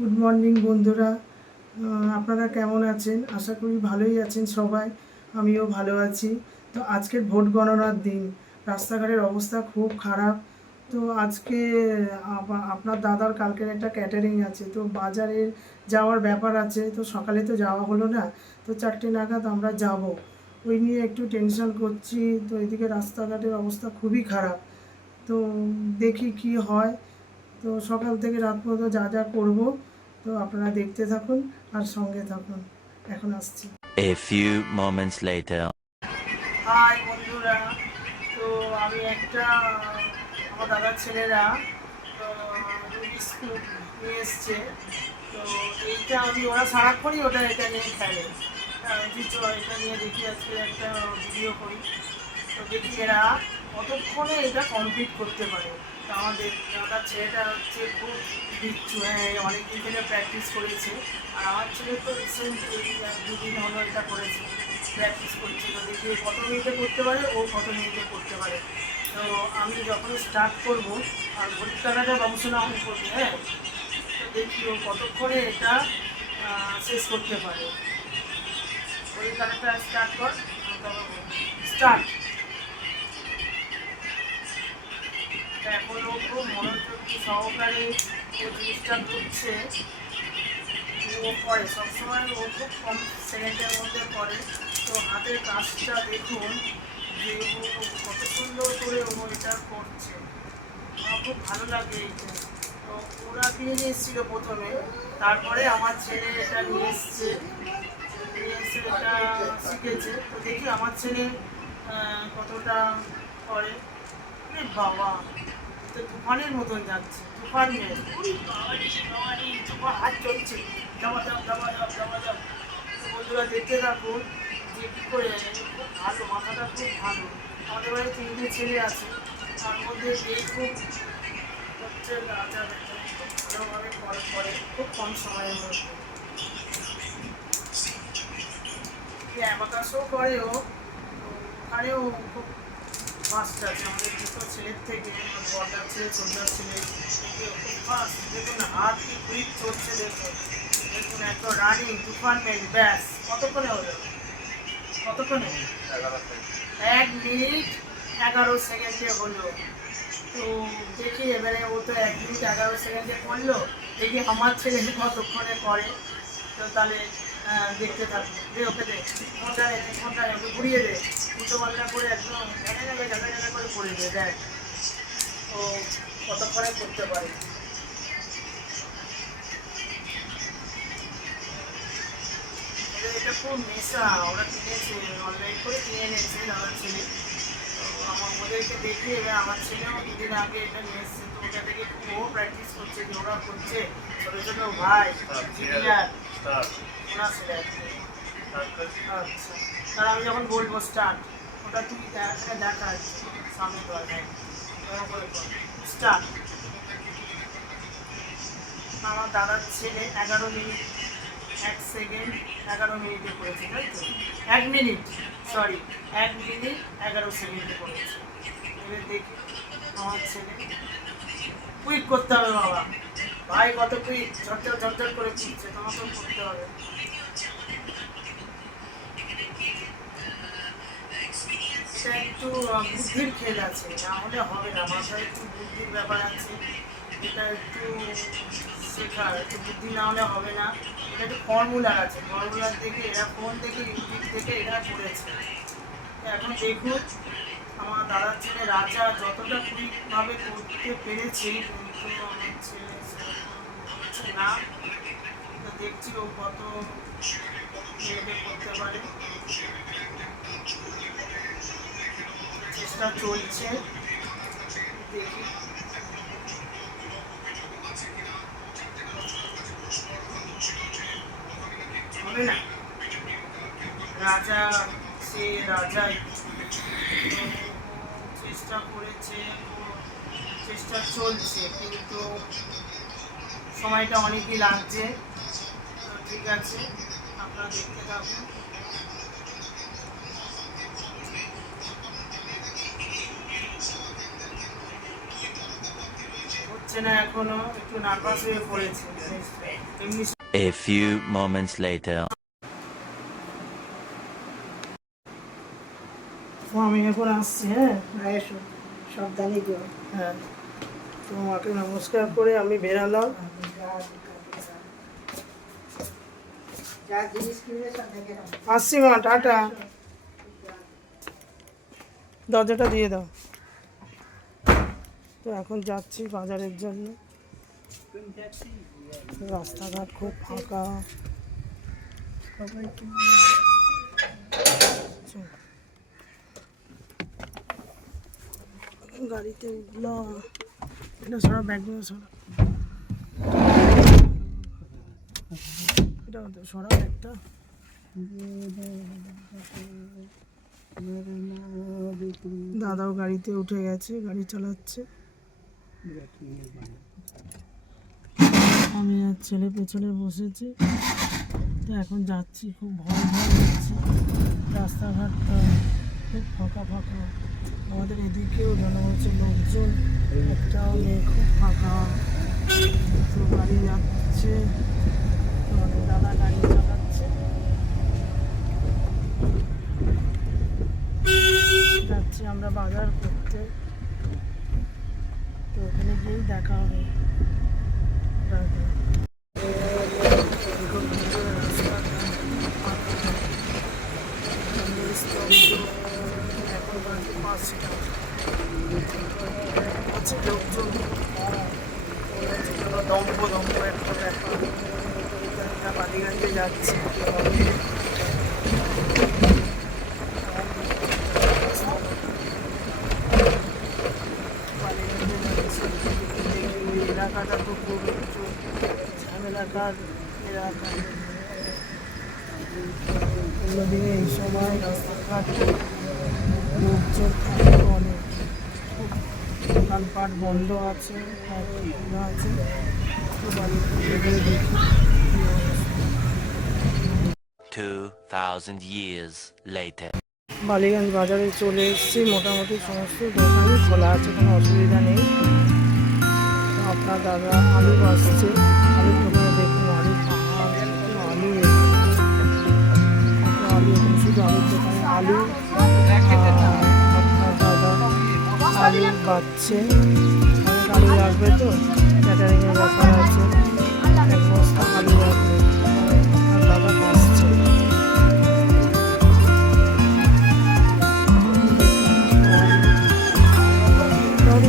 Good morning বন্ধুরা। আপনারা কেমন আছেন? আশা করি ভালোই আছেন সবাই। আমিও ভালো আছি। তো আজকের ভোট গণনার দিন, রাস্তাঘাটের অবস্থা খুব খারাপ। তো আজকে আপনার দাদার কালকের একটা ক্যাটারিং আছে, তো বাজারে যাওয়ার ব্যাপার আছে। তো সকালে তো যাওয়া হলো না, তো 4টে নাগাদ আমরা যাব। ওই নিয়ে একটু টেনশন করছি। তো এদিকে রাস্তাঘাটের অবস্থা খুবই খারাপ। তো দেখি কি হয়। তো সকাল থেকে রাত পর্যন্ত যা যা করব, তো আপনারা দেখতে থাকুন আর সঙ্গে থাকুন। এখন আসছি। A few moments later. Hi বন্ধুরা। তো আমি একটা আমার দাদার ছেলেরা তো বিস্কুট নিয়ে এসছে। তো এইটা ওরা সারাক্ষণই এটা নিয়ে খেলে। এটা নিয়ে দেখি আজকে একটা ভিডিও করি। তো দেখি এরা কতক্ষণে এটা কমপ্লিট করতে পারে। তো আমাদের দাদার ছেলেটা হচ্ছে খুব বিচ্ছু, হ্যাঁ অনেকদিন থেকে প্র্যাকটিস করেছে। আর আমার ছেলে তো রিসেন্ট এই 2 দিন হলো এটা করেছে, প্র্যাকটিস করছে। তো দেখি কত মিনিটে করতে পারে, ও কত মিনিটে করতে পারে। তো আমি যখন স্টার্ট করব আর ঘড়ির কাঁটাটা গবেষণা অন করবে, হ্যাঁ, তো দেখি ও কতক্ষণে এটা শেষ করতে পারে। ঘড়ির কাঁটাটা স্টার্ট কর, স্টার্ট। এখনও খুব মনোযোগ সহকারে ও জিনিসটা করছে। ও করে সবসময়, ও খুব কম সেকেন্ডের মধ্যে করে। তো হাতের কাজটা দেখুন যে ও কত সুন্দর করে ও এটা করছে। আমার খুব ভালো লাগে এইটা। তো ওরা কিনে নিয়ে এসেছিলো প্রথমে, তারপরে আমার ছেলে এটা নিয়ে এসছে, নিয়ে এসে এটা শিখেছে। তো দেখি আমার ছেলে কতটা করে। বাবা, তো তুফানের মতন যাচ্ছে, তুফান মেয়ে। তুফান হাত চলছে, যাওয়া যাও যাওয়া যাও যাওয়া যাও। বন্ধুরা দেখতে থাকুন যে কী করে। খুব ভালো, মাথাটা খুব ভালো। আমাদের বাড়িতে 3টে ছেলে আছে, তার মধ্যে এই খুব হচ্ছে রাজা, ভালোভাবে করে খুব কম সময়ের মধ্যে। অ্যাবাকাসও করে ও, ওখানেও খুব ফার্স্ট আছে। আমাদের দুটো ছেলের থেকে, বড়দার ছেলে ছোটদার ছেলে খুব ফার্স্ট। দেখুন হাত কি কুইক চলছে, দেখুন দেখুন এত রানিং তুফান মেল। ব্যাস কতক্ষণে হলো? কতক্ষণে? 1 মিনিট 11 সেকেন্ডে হলো। তো দেখি এবারে ও তো 1 মিনিট 11 সেকেন্ডে করলো, দেখি আমার ছেলে কতক্ষণে করে। তো তাহলে দেখতে থাকবো। দে ওকে, দে ফোনটা নে, ফোনটা ওকে ঘুরিয়ে দে, উল্টো পাল্টা করে একদম জায়গা করে করে দে। দেখ ও কতক্ষণে করতে পারে। এটা খুব নেশা। ওরা কিনেছে, অনলাইন করে কিনে এনেছে দাদার ছেলে। তো ওদেরকে দেখে এবার আমার ছেলেও 2 দিন আগে এটা নিয়ে এসছে। তো ওটা থেকে খুব প্র্যাকটিস করছে, যোগা করছে। ছোটো ছোটো ভাই সিনিয়র ওনার ছেলে আছে। আচ্ছা, তাহলে আমি যখন বলবো স্টার্ট, ওটা তুই দেখা সামনে তো আছে, স্টার্ট। আমার দাদার ছেলে 11 মিনিট 1 সেকেন্ড 11 মিনিটে করেছে, তাই তো? 1 মিনিট, সরি, 1 মিনিট 11 সেকেন্ডে করেছে। এবার দেখি আমার ছেলে। কুইক করতে হবে বাবা, ভাই কত কুইক, ঝরঝর ঝরঝর করে কুইকছে, তোমাকেও করতে হবে। এটা একটু বুদ্ধির খেল আছে, না হলে হবে না। মাথায় একটু বুদ্ধির ব্যাপার আছে, এটা একটু শেখার, একটু বুদ্ধি না হলে হবে না। এটা একটু ফর্মুলা আছে, ফর্মুলার থেকে এরা ফোন থেকে ইউটিউব থেকে এরা করেছে। এখন দেখুন আমার দাদার ছেলে রাজা যতটা কুইকভাবে করতে পেরেছে, কিন্তু আমার ছেলে হচ্ছে না। তো দেখছি ও কত মেয়েকে করতে পারে। চেষ্টা চলছে, দেখি। হবে না, রাজা সে রাজাই। চেষ্টা করেছে, চেষ্টা চলছে, কিন্তু সময়টা অনেকই লাগছে। তো ঠিক আছে, আপনারা দেখতে থাকুন। যাচ্ছে না এখনো, একটু নার্ভাস হয়ে পড়েছে এমনি। A few moments later. তো আমি এখন আসছি, হ্যাঁ এসো সাবধানে গো। হ্যাঁ, তো মাকে নমস্কার করে আমি বেরালাম। যা জিনিস কিনবে সব দেখে নাও। আসছি মা, টাটা। দরজাটা দিয়ে দাও। তো এখন যাচ্ছি বাজারের জন্য। রাস্তাঘাট খুব ফাঁকা। চল। গাড়িতে উঠলাম। এটা সরা ব্যাগগুলো সরা, এটা সরা একটা। দাদাও গাড়িতে উঠে গেছে, গাড়ি চালাচ্ছে। আমি আর ছেলে পেছনে বসেছি। তো এখন যাচ্ছি, খুব ভয় ভয় লাগছে। রাস্তাঘাটটা খুব ফাঁকা ফাঁকা। আমাদের এদিকেও জানা হচ্ছে লোকজন একটাও নেই, খুব ফাঁকা। তো গাড়ি যাচ্ছে, আমাদের দাদা গাড়ি চালাচ্ছে। যাচ্ছি আমরা বাজার করতে। তো ওখানে গিয়েই দেখা হবে। রাখো। এখন বাজে 5টা। হচ্ছে লোকজন দম্প দম্প একটা ব্যাপার। বালিগঞ্জে যাচ্ছে। এলাকাটা তো খুব একটু ঝামেলাকার এলাকা। অন্যদিকে এই সময় রাস্তাঘাট লোকজন থাকে অনেক, খুব দোকানপাট বন্ধ আছে, খোলা আছে। তো বাড়িতে দেখি 2000 years later. বালিগঞ্জ বাজারে চলে এসেছি। মোটামুটি সমস্ত দোকানই খোলা আছে, কোনো অসুবিধা নেই। তো আপনার দাদা আলু আসছে, আলুর দোকানে দেখুন আলু পাহাড়, আলু আলু এখন শুধু আলুর দোকানে আলু। আপনার দাদা আলু বাচ্ছে, অনেক আলু লাগবে তো, ক্যাটারিংয়ের ব্যাপার আছে, এক বস্তা আলু লাগবে। আপনার দাদা বাসছে।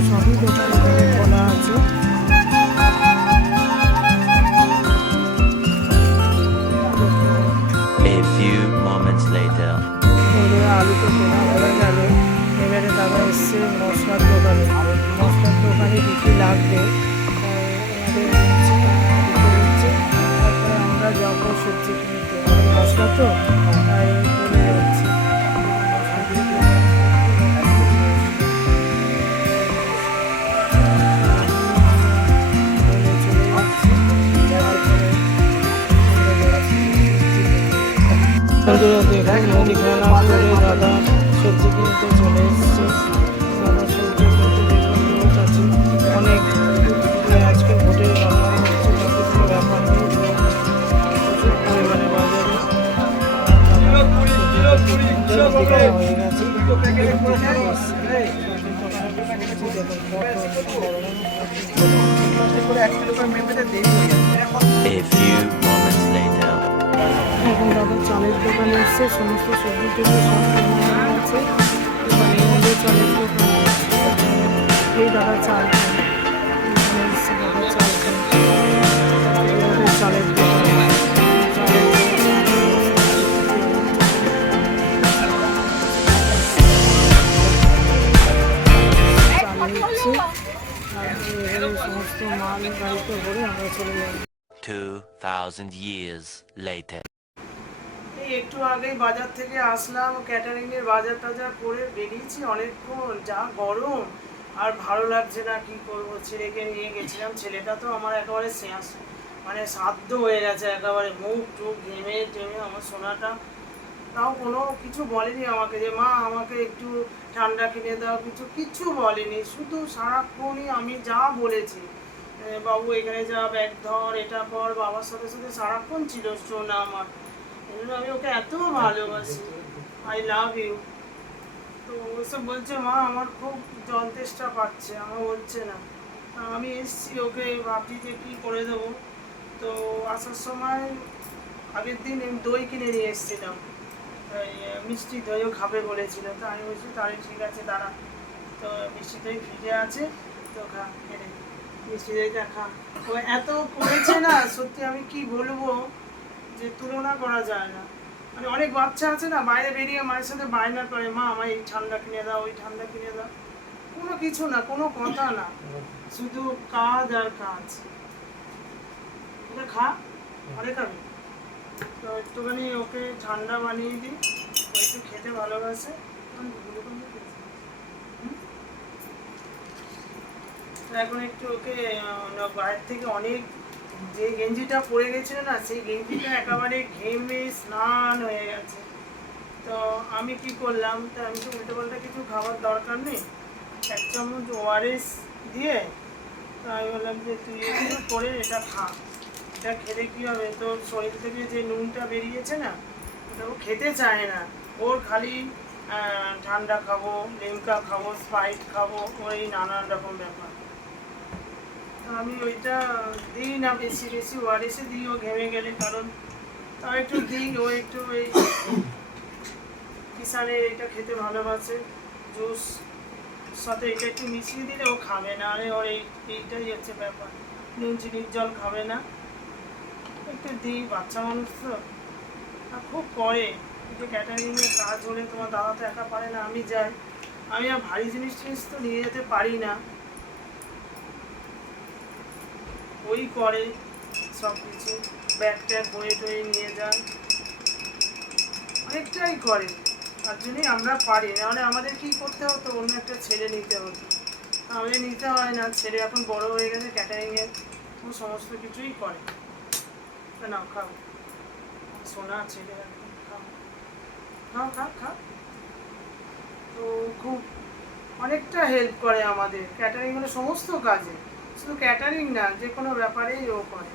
সবই দোকান খোলা আছে। A few moments later. আলু তো কেনা হয়ে গেল। এবারে দাদা এসছে মশলার দোকানে। মশলার দোকানে কী কী লাগবে তারপরে আমরা যাবো সবজি কিনতে। মশলা তো তাই বলে যাচ্ছি। মুদিখানা করে দাদা সবজি কিনতে চলে এসছে। দাদা সবজি কিনতে দেখলাম লোক আছে অনেক। আজকে হোটেল বানানো হচ্ছে, তাতে কোনো ব্যাপার নেই, প্রচুর পরিমাণে বাজারে। হয়ে গেছে। A few moments later. এখন দাদা চালের দোকানে এসছে, সমস্ত সবজি টবজি সব কেনা হয়ে গেছে। বালিগঞ্জে চালের দোকানে এই দাদা চাল খান, এখানে এসছে দাদা চাল খান। চালের দোকানে সমস্ত মাল গাড়িতে ভরে আমরা চলে যাই। 2000 years later. এই একটু আগেই বাজার থেকে আসলাম, ক্যাটারিংয়ের বাজার টাজার করে বেরিয়েছি অনেকক্ষণ। যা গরম, আর ভালো লাগছে না, কি করবো। ছেলেকে নিয়ে গেছিলাম, ছেলেটা তো আমার একেবারে শেষ, মানে সাধ্য হয়ে গেছে একেবারে, মুখ টুক ঘেমে টেমে আমার সোনাটা। তাও কোনো কিছু বলেনি আমাকে যে মা আমাকে একটু ঠান্ডা কিনে দাও, কিচ্ছু বলেনি। শুধু সারাক্ষণই আমি যা বলেছি বাবু এখানে যা, ব্যাগ ধর, এটা কর, বাবার সাথে সাথে সারাক্ষণ ছিল সোনা আমার। এই জন্য আমি ওকে এত ভালোবাসি, আই লাভ ইউ। তো ওসব বলছে মা আমার খুব জল তেষ্টা পাচ্ছে, আমার হচ্ছে না। আমি এসছি, ওকে ভাবছি যে কী করে দেবো। তো আসার সময় আগের দিন আমি দই কিনে নিয়ে এসেছিলাম, ওই মিষ্টি দইও খাবে বলেছিল। তো আমি বলছি তাহলে ঠিক আছে দাঁড়া, তো মিষ্টি দই ফ্রিজে আছে, তো খা, খেলে মিষ্টি দইটা খা। ও এত করেছে না, সত্যি আমি কি বলবো, যে তুলনা করা যায় না। মানে অনেক বাচ্চা আছে না, বাইরে বেরিয়ে মায়ের সাথে বায়না করে, মা আমার এই ঠান্ডা কিনে দাও, ওই ঠান্ডা কিনে দাও। কোনো কিছু না, কোনো কথা না, শুধু কাজ আর কাজ। এটা খা, অনেক খাবি। তো একটুখানি ওকে ঠান্ডা বানিয়ে দিই, ও একটু খেতে ভালোবাসে। তো এখন একটু ওকে বাইরে থেকে অনেক, যে গেঞ্জিটা পরে গেছিল না, সেই গেঞ্জিটা একেবারে ঘেমে স্নান হয়ে গেছে। তো আমি কি করলাম, তো আমি তো উল্টো পাল্টা কিছু খাবার দরকার নেই, 1 চামচ ওআরএস দিয়ে, তো আমি বললাম যে তুই একটু করে এটা খা। এটা খেলে কী হবে, তোর শরীর থেকে যে নুনটা বেরিয়েছে না, ওটা ও খেতে চায় না। ওর খালি ঠান্ডা খাবো, লিমকা খাবো, স্প্রাইট খাবো, ওই নানান রকম ব্যাপার। তো আমি ওইটা দিই না বেশি বেশি, ওআরএসে দিই ও ঘেমে গেলে, কারণ তাও একটু দিই। ও একটু ওই কিষানের এটা খেতে ভালোবাসে, জুস সাথে এটা একটু মিশিয়ে দিলে ও খাবে না। আরে ওর এইটাই হচ্ছে ব্যাপার, নুন চিনির জল খাবে না। একটু দিই, বাচ্চা মানুষ তো, আর খুব করে। একটু ক্যাটারিংয়ের কাজ হলে তোমার দাদা তো একা পারে না, আমি যাই। আমি আর ভারী জিনিস টিনিস তো নিয়ে যেতে পারি না, ওই করে সব কিছু, ব্যাগ ট্যাগ বয়ে টয়ে নিয়ে যায়, অনেকটাই করে। তার জন্যই আমরা পারি, নাহলে আমাদের কী করতে হতো, অন্য একটা ছেলে নিতে হতো। আমাদের নিতে হয় না, ছেলে এখন বড় হয়ে গেছে, ক্যাটারিংয়ের ও সমস্ত কিছুই করে। না খাও, সোনা ছেলে একদম, খাও খাও খাও খাও। তো খুব অনেকটা হেল্প করে আমাদের ক্যাটারিং, মানে সমস্ত কাজে, শুধু ক্যাটারিং না, যে কোনো ব্যাপারেই ও করে।